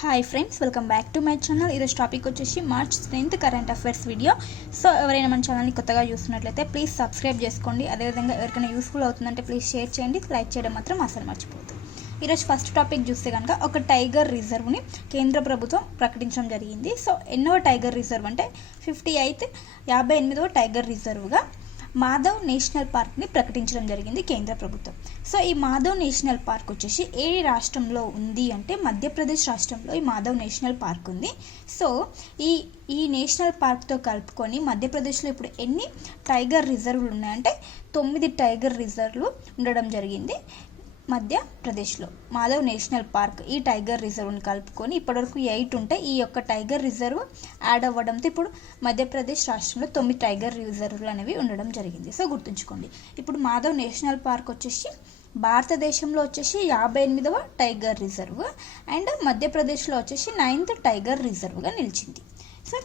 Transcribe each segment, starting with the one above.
Hi friends, welcome back to my channel. ఈరోజు topic వచ్చేసి March 10th current affairs video. So ఎవరైనా మన ఛానల్ని కొత్తగా చూస్తున్నట్లయితే ప్లీజ్ సబ్స్క్రైబ్ చేసుకోండి. అదేవిధంగా ఎవరికైనా యూస్ఫుల్ అవుతుందంటే ప్లీజ్ షేర్ చేయండి. లైక్ చేయడం మాత్రం అసలు మర్చిపోతుంది. ఈరోజు ఫస్ట్ టాపిక్ చూస్తే కనుక ఒక టైగర్ రిజర్వ్ని కేంద్ర ప్రభుత్వం ప్రకటించడం జరిగింది. సో ఎన్నో టైగర్ రిజర్వ్ అంటే 58వ టైగర్ రిజర్వ్గా మాధవ్ నేషనల్ పార్క్ని ప్రకటించడం జరిగింది కేంద్ర ప్రభుత్వం. సో ఈ మాధవ్ నేషనల్ పార్క్ వచ్చేసి ఏ రాష్ట్రంలో ఉంది అంటే మధ్యప్రదేశ్ రాష్ట్రంలో ఈ మాధవ్ నేషనల్ పార్క్ ఉంది. సో ఈ నేషనల్ పార్క్తో కలుపుకొని మధ్యప్రదేశ్లో ఇప్పుడు ఎన్ని టైగర్ రిజర్వ్లు ఉన్నాయంటే 9 టైగర్ రిజర్వ్లు ఉండడం జరిగింది. మధ్యప్రదేశ్లో మాధవ్ నేషనల్ పార్క్ ఈ టైగర్ రిజర్వ్ని కలుపుకొని ఇప్పటివరకు 8 ఉంటాయి. ఈ యొక్క టైగర్ రిజర్వ్ యాడ్ అవ్వడంతో ఇప్పుడు మధ్యప్రదేశ్ రాష్ట్రంలో 9 టైగర్ రిజర్వ్లు అనేవి ఉండడం జరిగింది. సో గుర్తుంచుకోండి, ఇప్పుడు మాధవ్ నేషనల్ పార్క్ వచ్చేసి భారతదేశంలో వచ్చేసి 58వ టైగర్ రిజర్వ్ అండ్ మధ్యప్రదేశ్లో వచ్చేసి 9th టైగర్ రిజర్వ్గా నిలిచింది. సో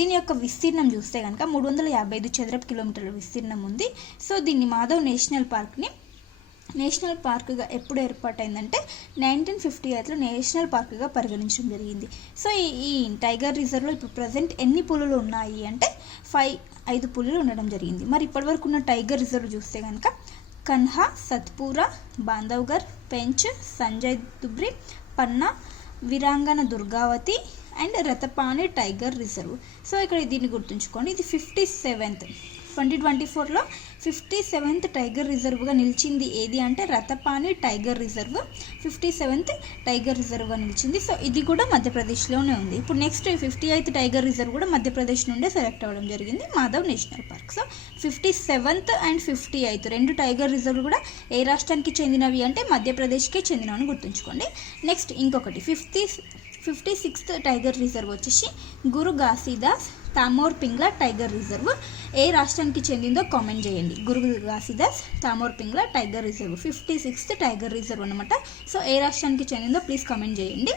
దీని యొక్క విస్తీర్ణం చూస్తే కనుక 355 చదరపు కిలోమీటర్ల విస్తీర్ణం ఉంది. సో దీన్ని మాధవ్ నేషనల్ పార్క్గా ఎప్పుడు ఏర్పాటైందంటే 1958లో నేషనల్ పార్క్గా పరిగణించడం జరిగింది. సో ఈ టైగర్ రిజర్వ్లో ఇప్పుడు ప్రజెంట్ ఎన్ని పులులు ఉన్నాయి అంటే 5 పులులు ఉండడం జరిగింది. మరి ఇప్పటివరకు ఉన్న టైగర్ రిజర్వ్ చూస్తే కనుక Kanha, Satpura, Bandhavgarh, Pench, Sanjay Dubri, Panna, Veerangana Durgavati and Ratapani tiger reserve. So ఇక్కడ దీన్ని గుర్తుంచుకోండి, ఇది 2024లో 57th టైగర్ రిజర్వ్గా నిలిచింది. ఏది అంటే Ratapani tiger reserve 57th tiger రిజర్వ్గా నిలిచింది. సో ఇది కూడా మధ్యప్రదేశ్లోనే ఉంది. ఇప్పుడు నెక్స్ట్ 58th టైగర్ రిజర్వ్ కూడా మధ్యప్రదేశ్ నుండే సెలెక్ట్ అవ్వడం జరిగింది, Madhav national park. So 57th and 58th 2 tiger reserve కూడా ఏ రాష్ట్రానికి చెందినవి అంటే మధ్యప్రదేశ్కే చెందినవని గుర్తుంచుకోండి. నెక్స్ట్ ఇంకొకటి 56th టైగర్ రిజర్వ్ వచ్చేసి గురు ఘాసీదాస్ తామోర్ పింగ్లా టైగర్ రిజర్వ్ ఏ రాష్ట్రానికి చెందిందో కామెంట్ చేయండి. Guru Ghasidas Tamor Pingla tiger reserve 56th tiger reserve అనమాట. సో ఏ రాష్ట్రానికి చెందిందో ప్లీజ్ కామెంట్ చేయండి.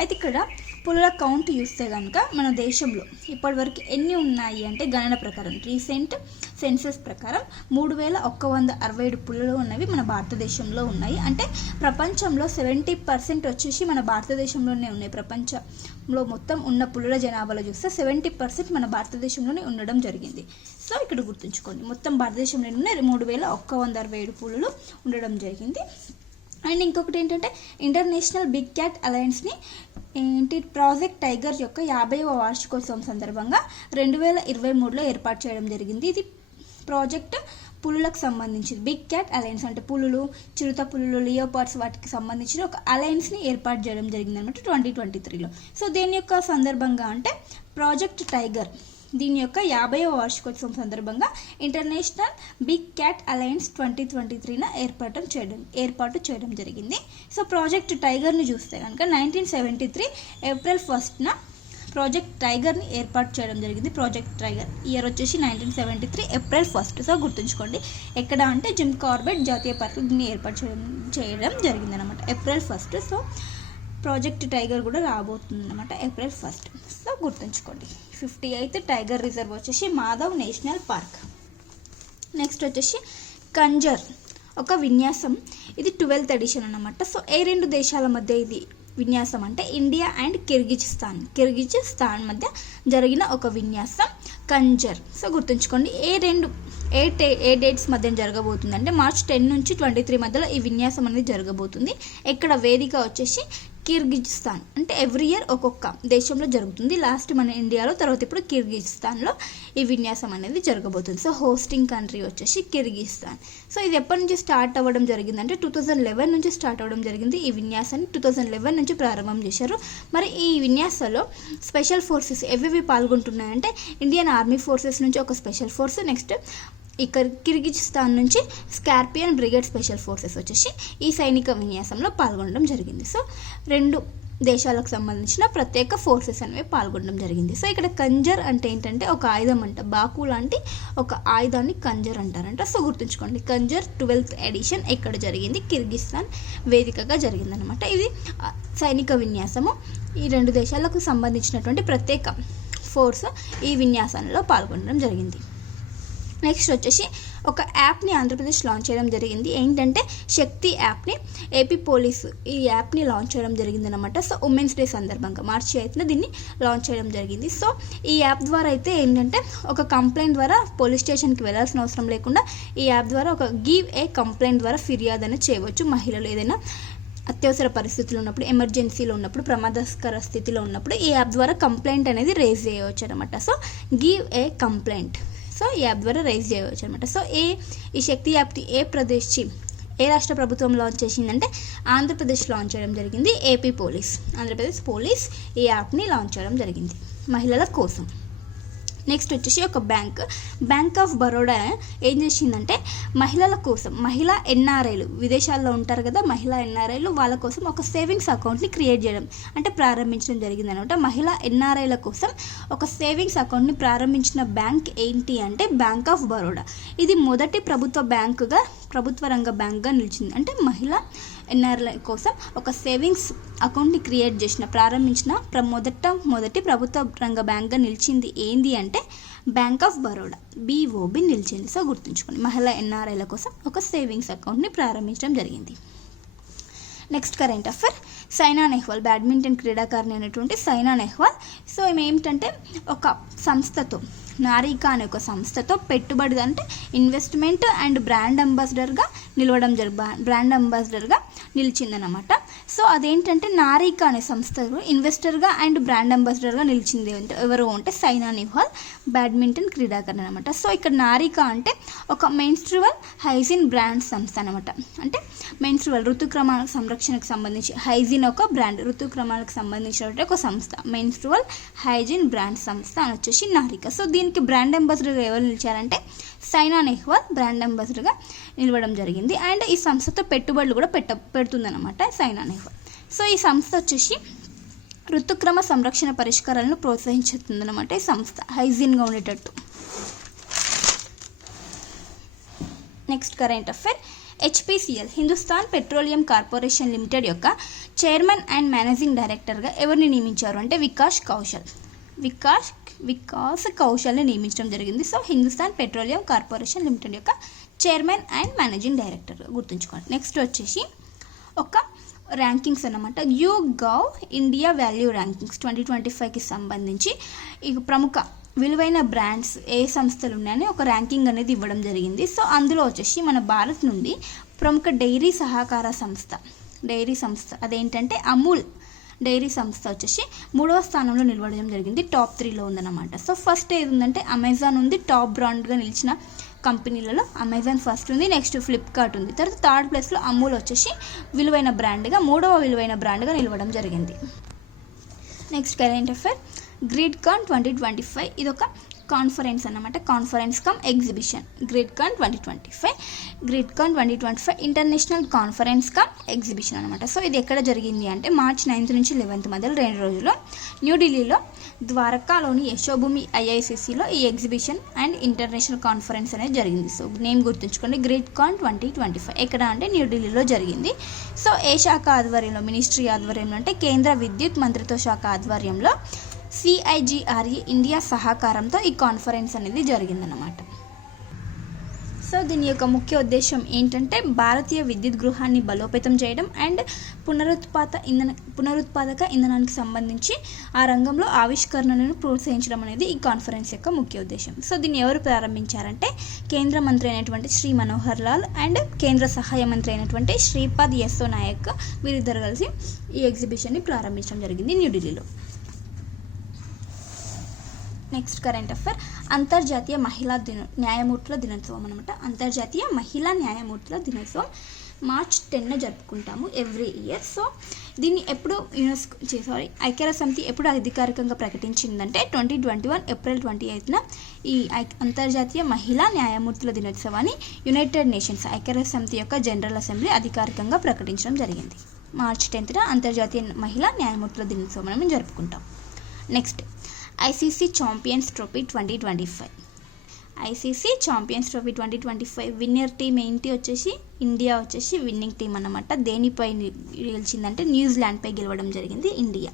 అయితే ఇక్కడ పులుల కౌంట్ చూస్తే కనుక మన దేశంలో ఇప్పటివరకు ఎన్ని ఉన్నాయి అంటే గణన ప్రకారం రీసెంట్ సెన్సస్ ప్రకారం 3167 పులులు ఉన్నవి మన భారతదేశంలో ఉన్నాయి. అంటే ప్రపంచంలో 70% వచ్చేసి మన భారతదేశంలోనే ఉన్నాయి. ప్రపంచంలో మొత్తం ఉన్న పులుల జనాభాలో చూస్తే 70% మన భారతదేశంలోనే ఉండడం జరిగింది. సో ఇక్కడ గుర్తుంచుకోండి, మొత్తం భారతదేశంలో 3167 పులులు ఉండడం జరిగింది. అండ్ ఇంకొకటి ఏంటంటే ఇంటర్నేషనల్ బిగ్ క్యాట్ అలయన్స్ని ప్రాజెక్ట్ టైగర్ యొక్క 50వ వార్షికోత్సవం సందర్భంగా 2023లో ఏర్పాటు చేయడం జరిగింది. ఇది ప్రాజెక్ట్ పులులకు సంబంధించింది. బిగ్ క్యాట్ అలయన్స్ అంటే పులులు, చిరుత పులులు, లియోపార్డ్స్ వాటికి సంబంధించిన ఒక అలయన్స్ని ఏర్పాటు చేయడం జరిగింది అనమాట 2023లో. సో దీని యొక్క సందర్భంగా అంటే ప్రాజెక్ట్ టైగర్ దీని యొక్క 50వ వార్షికోత్సవం సందర్భంగా ఇంటర్నేషనల్ బిగ్ క్యాట్ అలయన్స్ 2023న ఏర్పాటు చేయడం జరిగింది. సో ప్రాజెక్ట్ టైగర్ని చూస్తే కనుక 1973 ఏప్రిల్ 1న ప్రాజెక్ట్ టైగర్ని ఏర్పాటు చేయడం జరిగింది. ప్రాజెక్ట్ టైగర్ ఇయర్ వచ్చేసి 1973 ఏప్రిల్ 1. సో గుర్తుంచుకోండి, ఎక్కడ అంటే జిమ్ కార్బెట్ జాతీయ పార్క్ దీన్ని ఏర్పాటు చేయడం జరిగింది అనమాట ఏప్రిల్ 1. సో ప్రాజెక్ట్ టైగర్ కూడా రాబోతుంది అనమాట ఏప్రిల్ 1. సో గుర్తుంచుకోండి, 58th టైగర్ రిజర్వ్ వచ్చేసి మాధవ్ నేషనల్ పార్క్. నెక్స్ట్ వచ్చేసి కంజర్ ఒక విన్యాసం, ఇది 12th ఎడిషన్ అనమాట. సో ఏ 2 దేశాల మధ్య ఇది విన్యాసం అంటే ఇండియా అండ్ కిర్గిజిస్తాన్ మధ్య జరిగిన ఒక విన్యాసం కంజర్. సో గుర్తుంచుకోండి, ఏ డేట్స్ మధ్య జరగబోతుంది అంటే మార్చ్ 10 నుంచి 23 మధ్యలో ఈ విన్యాసం అనేది జరగబోతుంది. ఇక్కడ వేదిక వచ్చేసి కిర్గిజిస్తాన్. అంటే ఎవ్రీ ఇయర్ ఒక్కొక్క దేశంలో జరుగుతుంది. లాస్ట్ మన ఇండియాలో, తర్వాత ఇప్పుడు కిర్గిజిస్తాన్లో ఈ విన్యాసం అనేది జరగబోతుంది. సో హోస్టింగ్ కంట్రీ వచ్చేసి కిర్గిజిస్తాన్. సో ఇది ఎప్పటి నుంచి స్టార్ట్ అవ్వడం జరిగింది అంటే 2011 నుంచి స్టార్ట్ అవ్వడం జరిగింది. ఈ విన్యాసాన్ని 2011 నుంచి ప్రారంభం చేశారు. మరి ఈ విన్యాసంలో స్పెషల్ ఫోర్సెస్ ఎవి పాల్గొంటున్నాయంటే ఇండియన్ ఆర్మీ ఫోర్సెస్ నుంచి ఒక స్పెషల్ ఫోర్స్, నెక్స్ట్ ఇక్కడ కిర్గిజిస్తాన్ నుంచి స్కార్పియన్ బ్రిగేడ్ స్పెషల్ ఫోర్సెస్ వచ్చేసి ఈ సైనిక విన్యాసంలో పాల్గొనడం జరిగింది. సో 2 దేశాలకు సంబంధించిన ప్రత్యేక ఫోర్సెస్ అనేవి పాల్గొనడం జరిగింది. సో ఇక్కడ కంజర్ అంటే ఏంటంటే ఒక ఆయుధం అంట, బాకు లాంటి ఒక ఆయుధాన్ని కంజర్ అంటారంట. సో గుర్తుంచుకోండి, కంజర్ 12th ఎడిషన్ ఎక్కడ జరిగింది, కిర్గిస్తాన్ వేదికగా జరిగిందనమాట. ఇది సైనిక విన్యాసము. ఈ 2 దేశాలకు సంబంధించినటువంటి ప్రత్యేక ఫోర్స్ ఈ విన్యాసంలో పాల్గొనడం జరిగింది. నెక్స్ట్ వచ్చేసి ఒక యాప్ని ఆంధ్రప్రదేశ్ లాంచ్ చేయడం జరిగింది. ఏంటంటే శక్తి యాప్ని ఏపీ పోలీసు ఈ యాప్ని లాంచ్ చేయడం జరిగింది అనమాట. సో ఉమెన్స్ డే సందర్భంగా మార్చి 8న దీన్ని లాంచ్ చేయడం జరిగింది. సో ఈ యాప్ ద్వారా అయితే ఏంటంటే ఒక కంప్లైంట్ ద్వారా పోలీస్ స్టేషన్కి వెళ్ళాల్సిన అవసరం లేకుండా ఈ యాప్ ద్వారా ఒక గివ్ ఏ కంప్లైంట్ ద్వారా ఫిర్యాదు అనేది చేయవచ్చు. మహిళలు ఏదైనా అత్యవసర పరిస్థితులు ఉన్నప్పుడు, ఎమర్జెన్సీలో ఉన్నప్పుడు, ప్రమాదకర స్థితిలో ఉన్నప్పుడు ఈ యాప్ ద్వారా కంప్లైంట్ అనేది రేజ్ చేయవచ్చు అనమాట. So give a complaint so ఈ యాప్ ద్వారా రైజ్ చేయవచ్చు అనమాట. సో ఈ శక్తి యాప్ని ఏ రాష్ట్ర ప్రభుత్వం లాంచ్ చేసిందంటే ఆంధ్రప్రదేశ్ లాంచ్ చేయడం జరిగింది. ఆంధ్రప్రదేశ్ పోలీస్ ఈ యాప్ని లాంచ్ చేయడం జరిగింది మహిళల కోసం. నెక్స్ట్ వచ్చేసి ఒక బ్యాంక్ ఆఫ్ బరోడా ఏం చేసిందంటే మహిళల కోసం, మహిళా ఎన్ఆర్ఐలు విదేశాల్లో ఉంటారు కదా, మహిళా ఎన్ఆర్ఐలు వాళ్ళ కోసం ఒక సేవింగ్స్ అకౌంట్ని క్రియేట్ చేయడం అంటే ప్రారంభించడం జరిగింది అనమాట. మహిళా ఎన్ఆర్ఐల కోసం ఒక సేవింగ్స్ అకౌంట్ని ప్రారంభించిన బ్యాంక్ ఏంటి అంటే బ్యాంక్ ఆఫ్ బరోడా. ఇది మొదటి ప్రభుత్వ రంగ బ్యాంక్గా నిలిచింది. అంటే మహిళా ఎన్ఆర్ఐ కోసం ఒక సేవింగ్స్ అకౌంట్ని ప్రారంభించిన మొదటి ప్రభుత్వ రంగ బ్యాంక్గా నిలిచింది ఏంది అంటే బ్యాంక్ ఆఫ్ బరోడా, BOB నిలిచింది. సో గుర్తుంచుకోండి, మహిళా ఎన్ఆర్ఐల కోసం ఒక సేవింగ్స్ అకౌంట్ని ప్రారంభించడం జరిగింది. Next current affair, Saina Nehwal badminton క్రీడాకారిణి అయినటువంటి సైనా నెహ్వాల్. సో ఈమె ఏమిటంటే ఒక సంస్థతో, నారీకా అనే ఒక సంస్థతో పెట్టుబడి అంటే ఇన్వెస్ట్మెంట్ అండ్ బ్రాండ్ అంబాసిడర్గా నిలిచిందనమాట. సో అదేంటంటే నారీకా అనే సంస్థలో ఇన్వెస్టర్గా అండ్ బ్రాండ్ అంబాసిడర్గా నిలిచింది ఎవరు అంటే సైనా నెహ్వాల్ బ్యాడ్మింటన్ క్రీడాకారిణి అనమాట. సో ఇక్కడ నారీకా అంటే ఒక మెన్స్ట్రువల్ హైజీన్ బ్రాండ్ సంస్థ అనమాట. అంటే మెన్స్ట్రువల్ ఋతుక్రమాల సంరక్షణకు సంబంధించి, హైజీన్ ఒక బ్రాండ్, ఋతుక్రమాలకు సంబంధించిన ఒక సంస్థ, మెన్స్ట్రువల్ హైజీన్ బ్రాండ్ సంస్థ అని వచ్చేసి నారీకా. సో దీనికి బ్రాండ్ అంబాసిడర్గా ఎవరు నిలిచారంటే సైనా నెహ్వాల్ బ్రాండ్ అంబాసిడర్గా నిలవడం జరిగింది. అండ్ ఈ సంస్థతో పెట్టుబడులు కూడా పెడుతుందన్నమాట సైనా నెహ్వాల్. సో ఈ సంస్థ వచ్చేసి ఋతుక్రమ సంరక్షణ పరిష్కారాలను ప్రోత్సహించుతుందన్నమాట. ఈ సంస్థ హైజీన్గా ఉండేటట్టు. Next current affair, HPCL Hindustan petroleum corporation limited యొక్క చైర్మన్ అండ్ మేనేజింగ్ డైరెక్టర్గా ఎవరిని నియమించారు అంటే వికాస్ కౌశల్ని నియమించడం జరిగింది. So Hindustan petroleum corporation limited యొక్క చైర్మన్ అండ్ మేనేజింగ్ డైరెక్టర్ గుర్తుంచుకోండి. నెక్స్ట్ వచ్చేసి ఒక ర్యాంకింగ్స్ అన్నమాట. YouGov ఇండియా వాల్యూ ర్యాంకింగ్స్ 2025కి సంబంధించి ఈ ప్రముఖ విలువైన బ్రాండ్స్ ఏ సంస్థలు ఉన్నాయని ఒక ర్యాంకింగ్ అనేది ఇవ్వడం జరిగింది. సో అందులో వచ్చేసి మన భారత్ నుండి ప్రముఖ డైరీ సంస్థ అదేంటంటే అమూల్ డైరీ సంస్థ వచ్చేసి 3వ స్థానంలో నిలబడడం జరిగింది. టాప్ 3లో ఉందన్నమాట. సో ఫస్ట్ ఏది ఉందంటే అమెజాన్ ఉంది. టాప్ బ్రాండ్గా నిలిచిన కంపెనీలలో అమెజాన్ ఫస్ట్ ఉంది, నెక్స్ట్ ఫ్లిప్కార్ట్ ఉంది. తర్వాత థర్డ్ ప్లేస్లో అమూల్ వచ్చేసి విలువైన బ్రాండ్గా, 3వ విలువైన బ్రాండ్గా నిలవడం జరిగింది. నెక్స్ట్ కరెంట్ అఫైర్, గ్రిడ్కాన్ 2025 ఇది ఒక కాన్ఫరెన్స్ అన్నమాట. Conference cum exhibition. Gridcon 2025 international conference cum exhibition అనమాట. సో ఇది ఎక్కడ జరిగింది అంటే మార్చి 9 నుంచి 11 మధ్యలో 2 రోజుల్లో న్యూఢిల్లీలో ద్వారకాలోని యశోభూమి IICCలో ఈ ఎగ్జిబిషన్ అండ్ ఇంటర్నేషనల్ కాన్ఫరెన్స్ అనేది జరిగింది. సో నేమ్ గుర్తుంచుకోండి, గ్రిడ్కాన్ 2025 ఎక్కడ అంటే న్యూఢిల్లీలో జరిగింది. సో ఏ శాఖ ఆధ్వర్యంలో, మినిస్ట్రీ ఆధ్వర్యంలో అంటే కేంద్ర విద్యుత్ మంత్రిత్వ శాఖ ఆధ్వర్యంలో CIGRE ఇండియా సహకారంతో ఈ కాన్ఫరెన్స్ అనేది జరిగిందన్నమాట. సో దీని యొక్క ముఖ్య ఉద్దేశం ఏంటంటే భారతీయ విద్యుత్ గృహాన్ని బలోపేతం చేయడం అండ్ పునరుత్పాదక ఇంధనానికి సంబంధించి ఆ రంగంలో ఆవిష్కరణలను ప్రోత్సహించడం అనేది ఈ కాన్ఫరెన్స్ యొక్క ముఖ్య ఉద్దేశం. సో దీన్ని ఎవరు ప్రారంభించారంటే కేంద్ర మంత్రి అయినటువంటి శ్రీ మనోహర్ లాల్ అండ్ కేంద్ర సహాయ మంత్రి అయినటువంటి శ్రీపద్ యెస్సో నాయక్ వీరిద్దరు కలిసి ఈ ఎగ్జిబిషన్ని ప్రారంభించడం జరిగింది న్యూఢిల్లీలో. నెక్స్ట్ కరెంట్ అఫైర్, అంతర్జాతీయ న్యాయమూర్తుల దినోత్సవం అనమాట. అంతర్జాతీయ మహిళా న్యాయమూర్తుల దినోత్సవం మార్చ్ 10న జరుపుకుంటాము ఎవ్రీ ఇయర్. సో దీన్ని ఎప్పుడు ఐక్యరాజ్య సమితి ఎప్పుడు అధికారికంగా ప్రకటించిందంటే 2021 ఏప్రిల్ 28న ఈ అంతర్జాతీయ మహిళా న్యాయమూర్తుల దినోత్సవాన్ని యునైటెడ్ నేషన్స్ ఐక్యరాజ్య సమితి యొక్క జనరల్ అసెంబ్లీ అధికారికంగా ప్రకటించడం జరిగింది. మార్చ్ 10న అంతర్జాతీయ మహిళా న్యాయమూర్తుల దినోత్సవం మనం జరుపుకుంటాం. Next ICC champions trophy 2025. ICC champions trophy 2025 winner team ఏంటి వచ్చేసి ఇండియా విన్నింగ్ టీం అన్నమాట. దేనిపై గెలిచిందంటే న్యూజిలాండ్పై గెలవడం జరిగింది ఇండియా.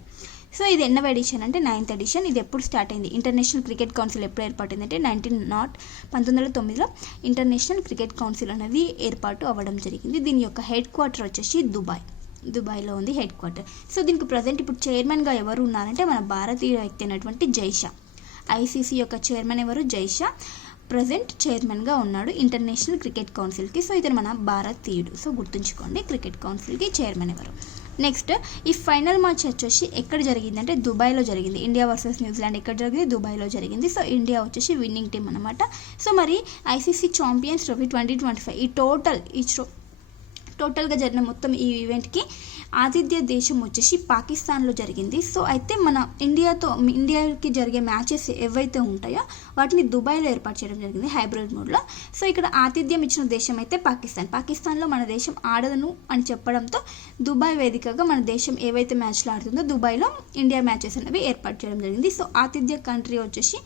సో ఇది ఎన్నవ ఎడిషన్ అంటే 9th ఎడిషన్. ఇది ఎప్పుడు స్టార్ట్ అయింది, ఇంటర్నేషనల్ క్రికెట్ కౌన్సిల్ ఎప్పుడు ఏర్పడిందంటే 1909లో ఇంటర్నేషనల్ క్రికెట్ కౌన్సిల్ అనేది ఏర్పాటు అవ్వడం జరిగింది. దీని యొక్క హెడ్ క్వార్టర్ వచ్చేసి దుబాయ్లో ఉంది హెడ్ క్వార్టర్. సో దీనికి ప్రజెంట్ ఇప్పుడు చైర్మన్గా ఎవరు ఉన్నారంటే మన భారతీయ వ్యక్తి అయినటువంటి జైషా. ఐసీసీ యొక్క చైర్మన్ ఎవరు, జైషా ప్రజెంట్ చైర్మన్గా ఉన్నాడు ఇంటర్నేషనల్ క్రికెట్ కౌన్సిల్కి. సో ఇతను మన భారతీయుడు. సో గుర్తుంచుకోండి క్రికెట్ కౌన్సిల్కి చైర్మన్ ఎవరు. నెక్స్ట్ ఈ ఫైనల్ మ్యాచ్ వచ్చేసి ఎక్కడ జరిగిందంటే దుబాయ్లో జరిగింది. ఇండియా వర్సెస్ న్యూజిలాండ్ ఎక్కడ జరిగింది, దుబాయ్లో జరిగింది. సో ఇండియా వచ్చేసి విన్నింగ్ టీం అనమాట. సో మరి ఐసీసీ ఛాంపియన్స్ ట్రోఫీ 2025 టోటల్గా జరిగిన మొత్తం ఈ ఈవెంట్కి ఆతిథ్య దేశం వచ్చేసి పాకిస్తాన్లో జరిగింది. సో అయితే మన ఇండియాకి జరిగే మ్యాచెస్ ఏవైతే ఉంటాయో వాటిని దుబాయ్లో ఏర్పాటు చేయడం జరిగింది హైబ్రిడ్ మోడ్లో. సో ఇక్కడ ఆతిథ్యం ఇచ్చిన దేశం అయితే పాకిస్తాన్లో మన దేశం ఆడదను అని చెప్పడంతో దుబాయ్ వేదికగా మన దేశం ఏవైతే మ్యాచ్లు ఆడుతుందో దుబాయ్లో ఇండియా మ్యాచెస్ అనేవి ఏర్పాటు చేయడం జరిగింది. సో ఆతిథ్య కంట్రీ వచ్చేసి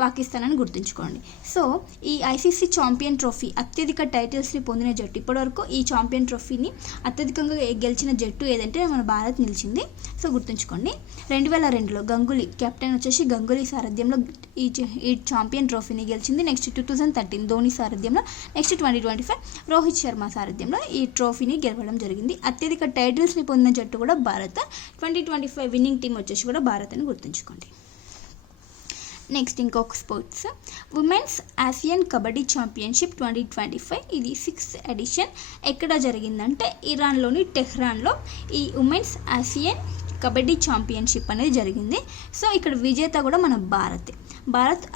పాకిస్తాన్ అని గుర్తుంచుకోండి. సో ఈ ఐసీసీ ఛాంపియన్ ట్రోఫీ అత్యధిక టైటిల్స్ని పొందిన జట్టు, ఇప్పటివరకు ఈ ఛాంపియన్ ట్రోఫీని అత్యధికంగా గెలిచిన జట్టు ఏదంటే మన భారత్ నిలిచింది. సో గుర్తుంచుకోండి. 2002లో గంగూలీ కెప్టెన్ వచ్చేసి గంగూలీ సారథ్యంలో ఈ ఛాంపియన్ ట్రోఫీని గెలిచింది. నెక్స్ట్ 2013 ధోని సారథ్యంలో, నెక్స్ట్ 2025 రోహిత్ శర్మ సారథ్యంలో ఈ ట్రోఫీని గెలవడం జరిగింది. అత్యధిక టైటిల్స్ని పొందిన జట్టు కూడా భారత్. 2025 విన్నింగ్ టీం వచ్చేసి కూడా భారత్ అని గుర్తుంచుకోండి. నెక్స్ట్ ఇంకొక sports, women's Asian kabaddi championship 2025. ఇది 6th ఎడిషన్. ఎక్కడ జరిగిందంటే ఇరాన్లోని టెహ్రాన్లో ఈ ఉమెన్స్ ఆసియన్ కబడ్డీ ఛాంపియన్షిప్ అనేది జరిగింది. సో ఇక్కడ విజేత కూడా మన భారత్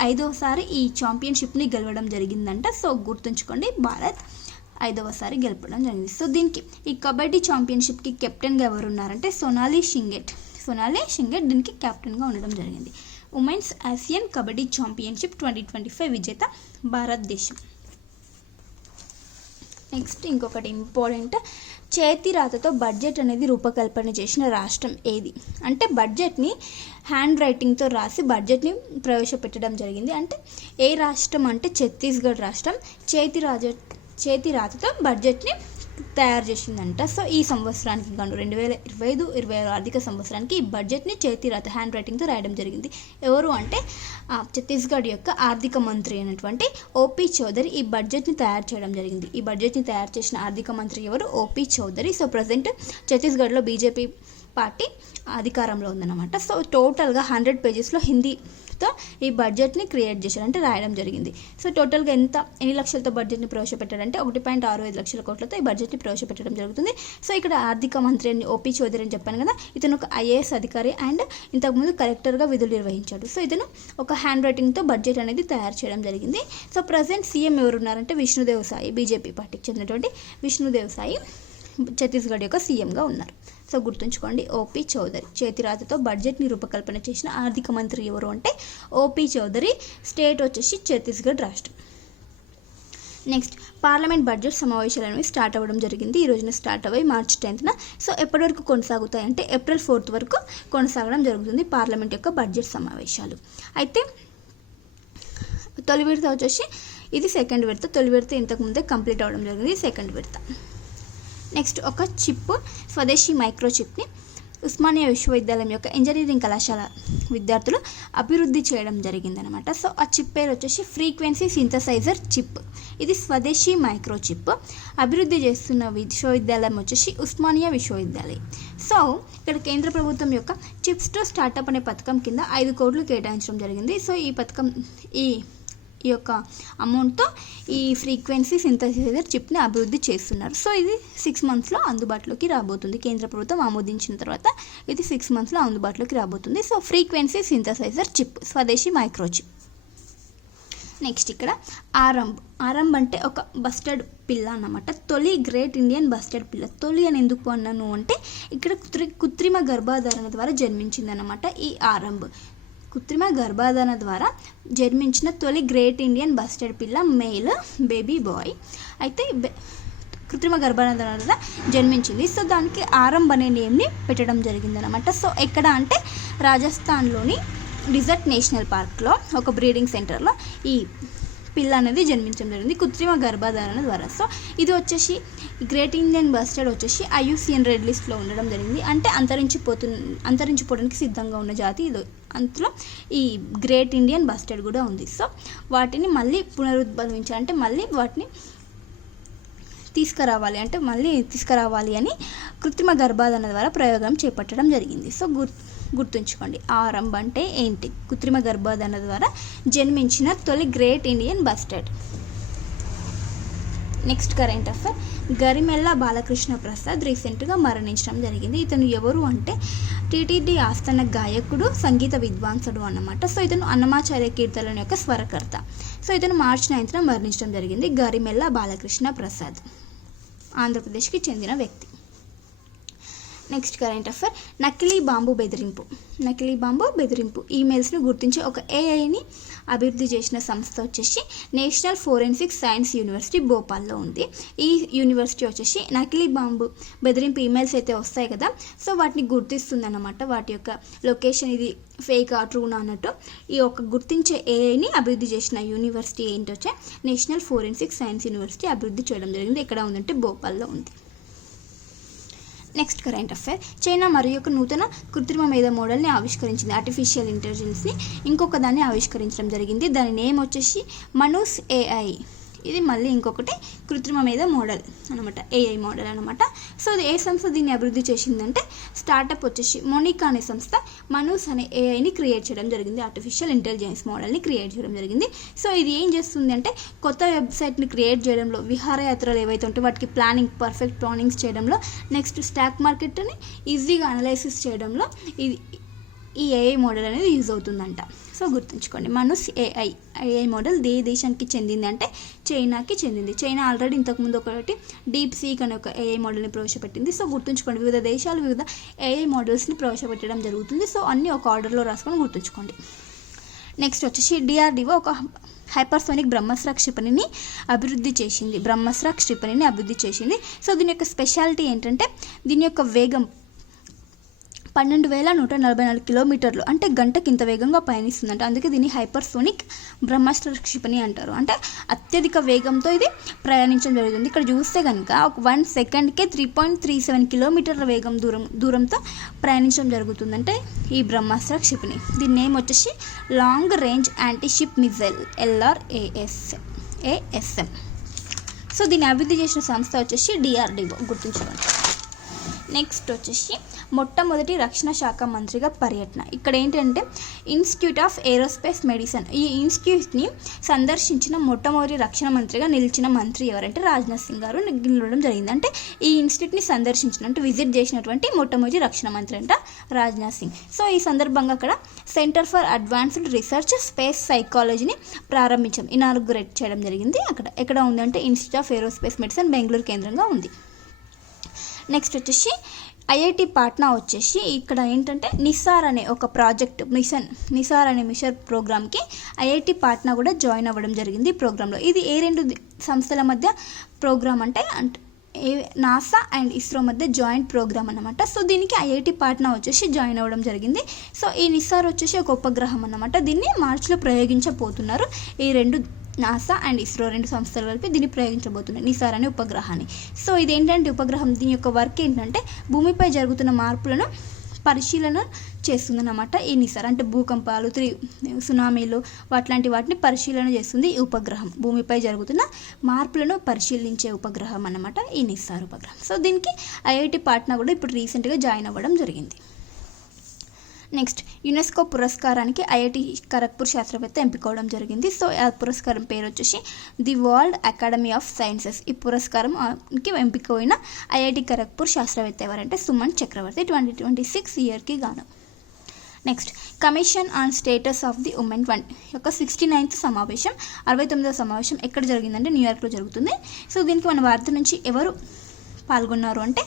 5వసారి ఈ ఛాంపియన్షిప్ని గెలవడం జరిగిందంట. సో గుర్తుంచుకోండి భారత్ 5వసారి గెలపడం జరిగింది. సో దీనికి ఈ కబడ్డీ ఛాంపియన్షిప్కి కెప్టెన్గా ఎవరు ఉన్నారంటే సోనాలి షింగెట్ దీనికి కెప్టెన్గా ఉండడం జరిగింది. ఉమెన్స్ ఆసియన్ కబడ్డీ ఛాంపియన్షిప్ 2025 విజేత భారతదేశం. నెక్స్ట్ ఇంకొకటి ఇంపార్టెంట్, చేతి రాతతో బడ్జెట్ అనేది రూపకల్పన చేసిన రాష్ట్రం ఏది అంటే బడ్జెట్ని హ్యాండ్ రైటింగ్తో రాసి బడ్జెట్ని ప్రవేశపెట్టడం జరిగింది. అంటే ఏ రాష్ట్రం అంటే ఛత్తీస్గఢ్ రాష్ట్రం చేతి రాతతో బడ్జెట్ని తయారు చేసిందంట. సో ఈ సంవత్సరానికి గాను 2025-26 ఆర్థిక సంవత్సరానికి ఈ బడ్జెట్ని చేతి రాత హ్యాండ్ రైటింగ్తో రాయడం జరిగింది. ఎవరు అంటే ఛత్తీస్గఢ్ యొక్క ఆర్థిక మంత్రి అయినటువంటి ఓపీ చౌదరి ఈ బడ్జెట్ని తయారు చేయడం జరిగింది. ఈ బడ్జెట్ని తయారు చేసిన ఆర్థిక మంత్రి ఎవరు, ఓపీ చౌదరి. సో ప్రజెంట్ ఛత్తీస్గఢ్లో బీజేపీ పార్టీ అధికారంలో ఉందన్నమాట. సో టోటల్గా 100 పేజెస్లో హిందీతో ఈ బడ్జెట్ని క్రియేట్ చేశారు, అంటే రాయడం జరిగింది. సో టోటల్గా ఎన్ని లక్షలతో బడ్జెట్ని ప్రవేశపెట్టారంటే 1.65 లక్షల కోట్లతో ఈ బడ్జెట్ని ప్రవేశపెట్టడం జరుగుతుంది. సో ఇక్కడ ఆర్థిక మంత్రి అని ఓపీ చౌదరి అని చెప్పాను కదా, ఇతను ఒక ఐఏఎస్ అధికారి అండ్ ఇంతకుముందు కలెక్టర్గా విధులు నిర్వహించాడు. సో ఇతను ఒక హ్యాండ్ రైటింగ్తో బడ్జెట్ అనేది తయారు చేయడం జరిగింది. సో ప్రజెంట్ సీఎం ఎవరున్నారంటే విష్ణుదేవ్ సాయి, బీజేపీ పార్టీకి చెందినటువంటి విష్ణుదేవ్ సాయి ఛత్తీస్గఢ్ యొక్క సీఎంగా ఉన్నారు. సో గుర్తుంచుకోండి ఓపీ చౌదరి. చేతిరాతతో బడ్జెట్ని రూపకల్పన చేసిన ఆర్థిక మంత్రి ఎవరు అంటే ఓపీ చౌదరి. స్టేట్ వచ్చేసి ఛత్తీస్గఢ్ రాష్ట్రం. నెక్స్ట్ పార్లమెంట్ బడ్జెట్ సమావేశాలు అనేవి స్టార్ట్ అవ్వడం జరిగింది. ఈ రోజున స్టార్ట్ అవ్వాయి March 10th. సో ఎప్పటి వరకు కొనసాగుతాయి అంటే April 4th వరకు కొనసాగడం జరుగుతుంది పార్లమెంట్ యొక్క బడ్జెట్ సమావేశాలు. అయితే తొలి విడత వచ్చేసి ఇది సెకండ్ విడత. తొలి విడత ఇంతకుముందే కంప్లీట్ అవ్వడం జరిగింది, సెకండ్ విడత. నెక్స్ట్ ఒక చిప్, స్వదేశీ మైక్రోచిప్ని ఉస్మానియా విశ్వవిద్యాలయం యొక్క ఇంజనీరింగ్ కళాశాల విద్యార్థులు అభివృద్ధి చేయడం జరిగిందనమాట. సో ఆ చిప్ పేరు వచ్చేసి ఫ్రీక్వెన్సీ సింథసైజర్ చిప్. ఇది స్వదేశీ మైక్రోచిప్. అభివృద్ధి చేస్తున్న విశ్వవిద్యాలయం వచ్చేసి ఉస్మానియా విశ్వవిద్యాలయం. సో ఇక్కడ కేంద్ర ప్రభుత్వం యొక్క చిప్స్ టు స్టార్టప్ అనే పథకం కింద 5 కోట్లు కేటాయించడం జరిగింది. సో ఈ పథకం ఈ యొక్క అమౌంట్తో ఈ ఫ్రీక్వెన్సీ సింథసైజర్ చిప్ని అభివృద్ధి చేస్తున్నారు. సో ఇది 6 monthsలో అందుబాటులోకి రాబోతుంది. కేంద్ర ప్రభుత్వం ఆమోదించిన తర్వాత ఇది 6 monthsలో అందుబాటులోకి రాబోతుంది. సో ఫ్రీక్వెన్సీ సింథసైజర్ చిప్, స్వదేశీ మైక్రోచిప్. నెక్స్ట్ ఇక్కడ ఆరంబ్ అంటే ఒక బస్టర్డ్ పిల్ల అన్నమాట. తొలి గ్రేట్ ఇండియన్ బస్టర్డ్ పిల్ల. తొలి అని ఎందుకు అన్నాను అంటే ఇక్కడ కృత్రిమ గర్భధారణ ద్వారా జన్మించిందన్నమాట ఈ ఆరంబ్. కృత్రిమ గర్భధారణ ద్వారా జన్మించిన తొలి గ్రేట్ ఇండియన్ బస్టర్డ్ పిల్ల, మేల్ బేబీ బాయ్. అయితే కృత్రిమ గర్భధారణ ద్వారా జన్మించింది. సో దానికి ఆరంబ్ అనే నేమ్ని పెట్టడం జరిగిందనమాట. సో ఎక్కడ అంటే రాజస్థాన్లోని డిజర్ట్ నేషనల్ పార్క్లో ఒక బ్రీడింగ్ సెంటర్లో ఈ పిల్ల అనేది జన్మించడం జరిగింది కృత్రిమ గర్భధారణ ద్వారా. సో ఇది వచ్చేసి గ్రేట్ ఇండియన్ బస్టర్డ్ వచ్చేసి IUCN రెడ్ లిస్ట్లో ఉండడం జరిగింది. అంటే అంతరించిపోవడానికి సిద్ధంగా ఉన్న జాతి ఇది. అందులో ఈ గ్రేట్ ఇండియన్ బస్టర్డ్ కూడా ఉంది. సో వాటిని మళ్ళీ పునరుద్భవించాలంటే మళ్ళీ వాటిని తీసుకురావాలి అని కృత్రిమ గర్భధారణ ద్వారా ప్రయోగం చేపట్టడం జరిగింది. సో గుర్తుంచుకోండి, ఆరంభ అంటే ఏంటి? కృత్రిమ గర్భధారణ ద్వారా జన్మించిన తొలి great Indian bustard. Next current affair, Garimella Balakrishna Prasad రీసెంట్గా మరణించడం జరిగింది. ఇతను ఎవరు అంటే TTD ఆస్థాన గాయకుడు, సంగీత విద్వాంసుడు అన్నమాట. సో ఇతను అన్నమాచార్య కీర్తనల యొక్క స్వరకర్త. సో ఇతను మార్చి 9న మరణించడం జరిగింది. గరిమెల్ల బాలకృష్ణ ప్రసాద్ ఆంధ్రప్రదేశ్కి చెందిన వ్యక్తి. నెక్స్ట్ కరెంట్ అఫైర్, నకిలీ బాంబు బెదిరింపు ఈమెయిల్స్ను గుర్తించే ఒక AIని అభివృద్ధి చేసిన సంస్థ వచ్చేసి నేషనల్ ఫోరెన్సిక్ సైన్స్ యూనివర్సిటీ భోపాల్లో ఉంది. ఈ యూనివర్సిటీ వచ్చేసి నకిలీ బాంబు బెదిరింపు ఈమెయిల్స్ అయితే వస్తాయి కదా, సో వాటిని గుర్తిస్తుంది అన్నమాట. వాటి యొక్క లొకేషన్ ఇది ఫేకా ట్రూనా అన్నట్టు ఈ యొక్క గుర్తించే AIని అభివృద్ధి చేసిన యూనివర్సిటీ ఏంటొచ్చే నేషనల్ ఫోరెన్సిక్ సైన్స్ యూనివర్సిటీ అభివృద్ధి చేయడం జరిగింది. ఎక్కడ ఉందంటే భోపాల్లో ఉంది. నెక్స్ట్ కరెంట్ అఫైర్, చైనా మరి యొక్క నూతన కృత్రిమ మేధ మోడల్ని ఆవిష్కరించింది. ఆర్టిఫిషియల్ ఇంటెలిజెన్స్ని ఇంకొక దాన్ని ఆవిష్కరించడం జరిగింది. దాని నేమ్ వచ్చేసి మనూస్ AI. ఇది మళ్ళీ ఇంకొకటి కృత్రిమ మేధ మోడల్ అనమాట, AI మోడల్ అనమాట. సో ఏ సంస్థ దీన్ని అభివృద్ధి చేసిందంటే స్టార్టప్ వచ్చేసి మోనికా అనే సంస్థ మనూస్ అనే AIని క్రియేట్ చేయడం జరిగింది. ఆర్టిఫిషియల్ ఇంటెలిజెన్స్ మోడల్ని క్రియేట్ చేయడం జరిగింది. సో ఇది ఏం చేస్తుంది అంటే కొత్త వెబ్సైట్ని క్రియేట్ చేయడంలో, విహారయాత్రలు ఏవైతే ఉంటే వాటికి పర్ఫెక్ట్ ప్లానింగ్స్ చేయడంలో, నెక్స్ట్ స్టాక్ మార్కెట్ని ఈజీగా అనలైసిస్ చేయడంలో ఈ AI మోడల్ అనేది యూజ్ అవుతుందంట. సో గుర్తుంచుకోండి, మనూస్ AI మోడల్ ఏ దేశానికి చెందింది అంటే చైనాకి చెందింది. చైనా ఆల్రెడీ ఇంతకుముందు ఒకటి DeepSeek అనే ఒక AI మోడల్ని ప్రవేశపెట్టింది. సో గుర్తుంచుకోండి, వివిధ దేశాలు వివిధ AI మోడల్స్ని ప్రవేశపెట్టడం జరుగుతుంది. సో అన్నీ ఒక ఆర్డర్లో రాసుకొని గుర్తుంచుకోండి. నెక్స్ట్ వచ్చేసి DRDO ఒక హైపర్సోనిక్ బ్రహ్మాస్త్ర క్షిపణిని అభివృద్ధి చేసింది. సో దీని యొక్క స్పెషాలిటీ ఏంటంటే దీని యొక్క వేగం 12,144 కిలోమీటర్లు, అంటే గంటకి ఇంత వేగంగా పయనిస్తుందంట. అందుకే దీన్ని హైపర్సోనిక్ బ్రహ్మాస్త్ర క్షిపణి అంటారు. అంటే అత్యధిక వేగంతో ఇది ప్రయాణించడం జరుగుతుంది. ఇక్కడ చూస్తే కనుక ఒక 1 సెకండ్కే 3.37 కిలోమీటర్ల దూరంతో ప్రయాణించడం జరుగుతుందంటే ఈ బ్రహ్మాస్త్ర క్షిపణి. దీని నేమ్ వచ్చేసి long range anti ship missile LRASM. So దీన్ని అభివృద్ధి చేసిన సంస్థ వచ్చేసి DRDO, గుర్తుంచుకోండి. నెక్స్ట్ వచ్చేసి మొట్టమొదటి రక్షణ శాఖ మంత్రిగా పర్యటన. ఇక్కడ ఏంటంటే ఇన్స్టిట్యూట్ ఆఫ్ ఏరోస్పేస్ మెడిసిన్, ఈ ఇన్స్టిట్యూట్ని సందర్శించిన మొట్టమొదటి రక్షణ మంత్రిగా నిలిచిన మంత్రి ఎవరంటే రాజ్నాథ్ సింగ్ గారు నిలవడం జరిగింది. అంటే ఈ ఇన్స్టిట్యూట్ని సందర్శించినట్టు విజిట్ చేసినటువంటి మొట్టమొదటి రక్షణ మంత్రి అంట రాజ్నాథ్ సింగ్. సో ఈ సందర్భంగా అక్కడ centre for advanced research space సైకాలజీని ఇనాగ్రేట్ చేయడం జరిగింది. ఎక్కడ ఉందంటే institute of aerospace medicine Bengaluru కేంద్రంగా ఉంది. నెక్స్ట్ వచ్చేసి IIT పాట్నా వచ్చేసి ఇక్కడ ఏంటంటే నిసార్ అనే ఒక ప్రాజెక్ట్ నిసార్ అనే మిషన్ ప్రోగ్రామ్కి IIT పాట్నా కూడా జాయిన్ అవ్వడం జరిగింది. ఈ ప్రోగ్రాంలో ఇది ఏ రెండు సంస్థల మధ్య ప్రోగ్రామ్ అంటే నాసా అండ్ ఇస్రో మధ్య జాయింట్ ప్రోగ్రామ్ అనమాట. సో దీనికి IIT పాట్నా వచ్చేసి జాయిన్ అవ్వడం జరిగింది. సో ఈ నిసార్ వచ్చేసి ఒక ఉపగ్రహం అన్నమాట. దీన్ని మార్చిలో ప్రయోగించబోతున్నారు. ఈ రెండు నాసా అండ్ ఇస్రో రెండు సంస్థలు కలిపి దీన్ని ప్రయోగించబోతున్నాయి, నిసార్ అనే ఉపగ్రహాన్ని. సో ఇదేంటంటే ఉపగ్రహం దీని యొక్క వర్క్ ఏంటంటే భూమిపై జరుగుతున్న మార్పులను పరిశీలన చేస్తుందన్నమాట ఈ నిసార్. అంటే భూకంపాలు, సునామీలు అట్లాంటి వాటిని పరిశీలన చేస్తుంది ఈ ఉపగ్రహం. భూమిపై జరుగుతున్న మార్పులను పరిశీలించే ఉపగ్రహం అన్నమాట ఈ నిసార్ ఉపగ్రహం. సో దీనికి IIT పాట్నా కూడా ఇప్పుడు రీసెంట్గా జాయిన్ అవ్వడం జరిగింది. నెక్స్ట్ యునెస్కో పురస్కారానికి IIT ఖరగ్పూర్ శాస్త్రవేత్త ఎంపికవడం జరిగింది. సో ఆ పురస్కారం పేరు వచ్చేసి the world academy of sciences. ఈ పురస్కారంకి ఎంపికైన IIT ఖరగ్పూర్ శాస్త్రవేత్త ఎవరంటే సుమన్ చక్రవర్తి 2026 ఇయర్కి గాను. Next commission on status of the women యొక్క 69th సమావేశం 69వ సమావేశం ఎక్కడ జరిగిందంటే న్యూయార్క్లో జరుగుతుంది. సో దీనికి మన భారత నుంచి ఎవరు పాల్గొన్నారు అంటే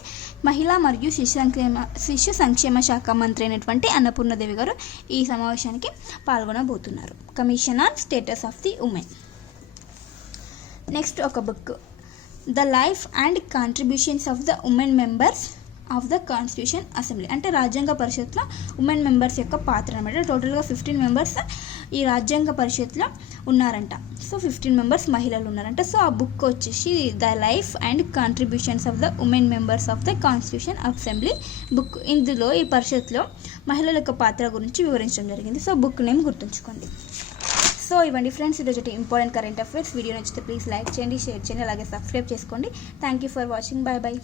మహిళా మరియు శిశు సంక్షేమ శాఖ మంత్రి అయినటువంటి అన్నపూర్ణదేవి గారు ఈ సమావేశానికి పాల్గొనబోతున్నారు. Commission on status of the women. Next ఒక book the life and contributions of the women members of the constitution assembly. అంటే రాజ్యాంగ పరిషత్లో ఉమెన్ మెంబర్స్ యొక్క పాత్ర అనమాట. టోటల్గా 15 మెంబర్స్ ఈ రాజ్యాంగ పరిషత్లో ఉన్నారంట. సో 15 మెంబర్స్ మహిళలు ఉన్నారంట. సో ఆ బుక్ వచ్చేసి the life and contributions of the women members of the constitution assembly book. ఇందులో ఈ పరిషత్లో మహిళల యొక్క పాత్ర గురించి వివరించడం జరిగింది. సో బుక్ నేమ్ గుర్తుంచుకోండి. సో ఇవ్వండి ఫ్రెండ్స్ ఈరోజు ఇంపార్టెంట్ కరెంట్ అఫైర్స్. వీడియో నచ్చితే ప్లీజ్ లైక్ చేయండి, షేర్ చేయండి, అలాగే సబ్స్క్రైబ్ చేసుకోండి. Thank you for watching. Bye bye.